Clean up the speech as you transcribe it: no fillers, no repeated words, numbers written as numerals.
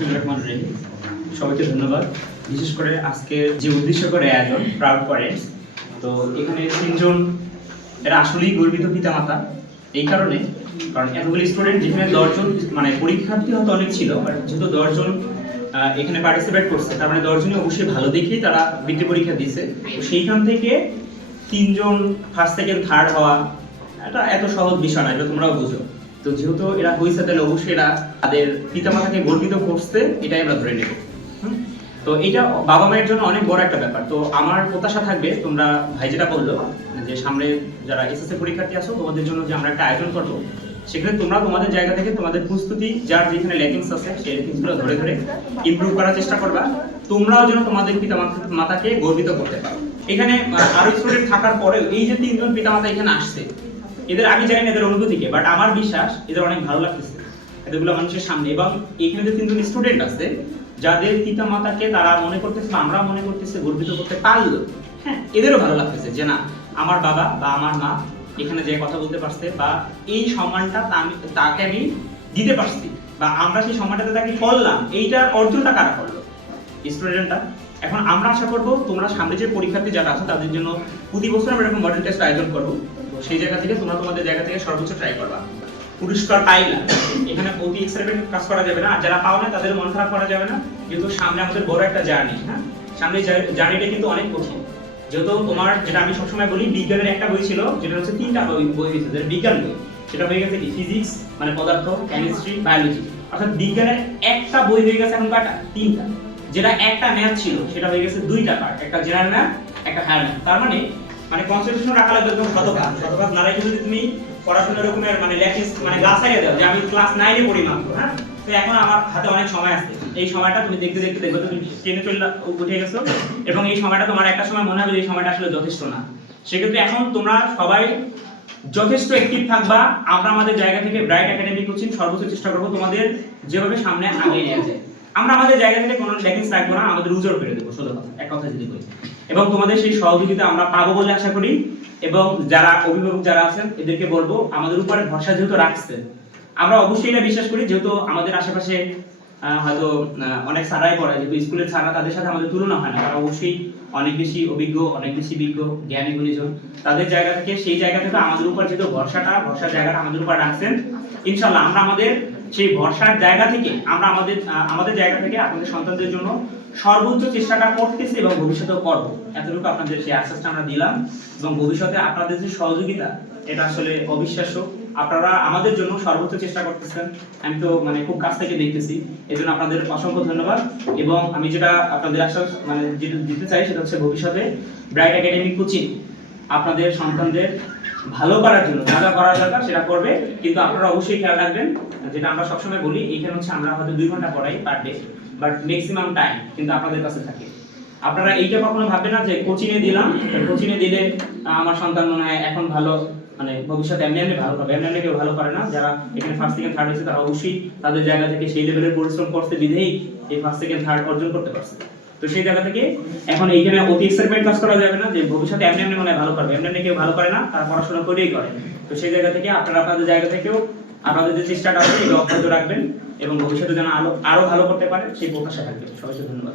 বিসমিল্লাহির রহমানির রহিম। সবাইকে ধন্যবাদ। বিশেষ করে আজকে যে উদ্দেশ্য করে আয়োজন প্রাউড প্যারেন্টস, তো এখানে তিনজন এরা আসলেই গর্বিত পিতামাতা। এই কারণ এতগুলি স্টুডেন্ট, যেখানে 10 জন মানে পরীক্ষার্থী হয়তো অনেক ছিল, বাট যেহেতু 10 জন এখানে পার্টিসিপেট করছে, তার মানে 10 জনই অবশ্যই ভালো দেখেই তারা বৃত্তি পরীক্ষা দিয়েছে। তো সেইখান থেকে 3 জন ফার্স্ট সেকেন্ড থার্ড হওয়া এটা এত সহজ বিষয় না, এটা তোমরাও বুঝো। তো যেহেতু এরা হয়েছে, তাহলে অবশ্যই এরা তাদের পিতামাতাকে গর্বিত করছে, এটাই আমরা ধরে নেব। তো এটা বাবা মায়ের জন্য অনেক বড় একটা ব্যাপার। তো আমার প্রত্যাশা থাকবে, তোমরা ভাই যেটা বললো যে সামনে যারা এসএসসি পরীক্ষার্থী আছো, তোমাদের জন্য যে আমরা একটা আয়োজন করবো, সেখানে তোমরা তোমাদের জায়গা থেকে তোমাদের প্রস্তুতি, যার যেখানে ল্যাকিংস আছে সেই ল্যাকিংসগুলো ধরে ধরে ইমপ্রুভ করার চেষ্টা করবা। তোমরাও যেন তোমাদের পিতা মাতাকে গর্বিত করতে পারো। এখানে আরো স্টুডেন্ট থাকার পরেও এই যে 3 জন পিতা মাতা এখানে আসছে, এদের আমি জানি না এদের অনুভূতিকে, বাট আমার বিশ্বাস এদের অনেক ভালো লাগতেছে এতগুলো মানুষের সামনে। এবং এখানে যে 3 জন স্টুডেন্ট আছে, যাদের পিতা মাতাকে তারা মনে করতেছে, আমরা মনে করতেছে গর্বিত করতে পারলো, হ্যাঁ, এদেরও ভালো লাগতেছে যে না, আমার বাবা বা আমার মা এখানে যে কথা বলতে পারছে, বা এই সম্মানটা তাকে আমি দিতে পারছি, বা আমরা সেই সম্মানটা তাকে করলাম, এইটার অর্জনটা কারা করলো? স্টুডেন্টটা। এখন আমরা আশা করবো তোমরা সামনে যে পরীক্ষার্থী যারা আছে তাদের জন্য প্রতি বছর আমরা এরকম মডেল টেস্ট আয়োজন করবো। সেই জায়গা থেকে তোমরা তোমাদের জায়গা থেকে সর্বোচ্চ ট্রাই করবা। পুরস্কার পাইলা, এখানে অতি এক্সাইটেড কাজ করা যাবে না, আর যারা পাও না তাদের মন খারাপ করা যাবে না, কিন্তু সামনে আমাদের বড় একটা জার্নি। হ্যাঁ, সামনে জার্নিটা কিন্তু অনেক কঠিন। যেহেতু তোমার, যেটা আমি সবসময় বলি, বিজ্ঞানের একটা বই ছিল, যেটা হচ্ছে 3টা বই হয়েছে, যেটা বিজ্ঞান বই, সেটা হয়ে গেছে কি ফিজিক্স মানে পদার্থ, কেমিস্ট্রি, বায়োলজি। অর্থাৎ বিজ্ঞানের একটা বই হয়ে গেছে এখন কয়টা? 3টা। যেটা একটা ম্যাথ ছিল সেটা হয়ে গেছে 2টা পার্ট, একটা জেনারেল ম্যাথ, একটা হায়ার ম্যাথ। তার মানে কনসেন্ট্রেশন রাখা লাগবে একদম শতভাগ না রেখে যদি তুমি পড়াশোনার রকমের মানে ল্যাকিংস মানে গাছ হারিয়ে দাও যে আমি ক্লাস 9 এ পড়ি মাত্র, হ্যাঁ, তো এখন আমার হাতে অনেক সময় আছে, এই সময়টা তুমি দেখতে দেখতে দেখবে তুমি টেনে চলে উঠে গেছো, এবং এই সময়টা তোমার একটা সময় মনে হবে এই সময়টা আসলে যথেষ্ট না। সেক্ষেত্রে এখন তোমরা সবাই যথেষ্ট অ্যাক্টিভ থাকবা। আমরা আমাদের জায়গা থেকে ব্রাইট একাডেমি কোচিং সর্বোচ্চ চেষ্টা করবো তোমাদের যেভাবে সামনে আগে নিয়ে যায়। আমরা আমাদের জায়গা থেকে কোনো ল্যাকিংস রাখবো না, আমাদের উজ্জ্বল করে দেবো, সোজা কথা, এক কথা যদি বলি। এবং তোমাদের সেই সহযোগিতা আমরা পাবো বলে আশা করি। এবং যারা অভিভাবক যারা আছেন, এদেরকে বলবো আমাদের উপরে ভরসা যেহেতু রাখছে, আমরা অবশ্যই এটা বিশ্বাস করি, যেহেতু আমাদের আশেপাশে হয়তো অনেক স্যারাই পড়ে, যেহেতু স্কুলের স্যাররা, তাদের সাথে আমাদের তুলনা হয় না, তারা অবশ্যই অনেক বেশি অভিজ্ঞ, অনেক বেশি বিজ্ঞ, জ্ঞানী গুণীজন। তাদের জায়গা থেকে, সেই জায়গা থেকে আমাদের উপর যেহেতু ভরসার জায়গাটা আমাদের উপর রাখছেন, ইনশাআল্লাহ আমরা আমাদের সেই ভরসার জায়গা থেকে আমরা আমাদের জায়গা থেকে আপনাদের সন্তানদের জন্য সর্বোচ্চ চেষ্টাটা করতেছি এবং ভবিষ্যতেও করব। এতটুকু আপনাদের সেই আশ্বাসটা আমরা দিলাম। এবং ভবিষ্যতে আপনাদের যে সহযোগিতা, এটা আসলে অবিশ্বাস্য। আপনারা আমাদের জন্য সর্বোচ্চ চেষ্টা করতেছেন, আমি তো মানে খুব কাছ থেকে দেখতেছি। এজন্য আপনাদের অসংখ্য ধন্যবাদ। এবং আমি যেটা আপনাদের আশ্বাস মানে দিতে চাই, সেটা হচ্ছে ভবিষ্যতে ব্রাইট একাডেমি কোচিং আপনাদের সন্তানদের ভালো করার জন্য যা যা করা দরকার সেটা করবে। কিন্তু আপনারা অবশ্যই খেয়াল রাখবেন, যেটা আমরা সবসময় বলি, এইখানে হচ্ছে আমরা হয়তো 2 ঘন্টা পড়াই per day, but maximum time কিন্তু আপনাদের কাছে থাকে। আপনারা এইটা কখনো ভাববেন না যে কোচিংয়ে দিলাম, কোচিংয়ে দিলে আমার সন্তান মনে হয় এখন ভালো, মানে ভবিষ্যতে এমনি ভালো হবে। এমনি কেউ ভালো করে না। যারা এখানে ফার্স্ট সেকেন্ড থার্ড হয়েছে, তারা অবশ্যই তাদের জায়গা থেকে সেই লেভেলের পরিশ্রম করতে বিধেই এই ফার্স্ট সেকেন্ড থার্ড অর্জন করতে পারছে। তো সেই জায়গা থেকে এখন এইখানে অতি এক্সাইটমেন্ট কাজ করা যাবে না যে ভবিষ্যতে এমনি মনে হয় ভালো করবে। এমনি কেউ ভালো করে না, তারা পড়াশোনা করেই করে। তো সেই জায়গা থেকে আপনারা আপনাদের জায়গা থেকেও আপনাদের যে চেষ্টাটা আছে এটা অব্যাহত রাখবেন, এবং ভবিষ্যতে যেন আরো ভালো করতে পারে সেই প্রত্যাশা থাকবে। সবাইকে ধন্যবাদ।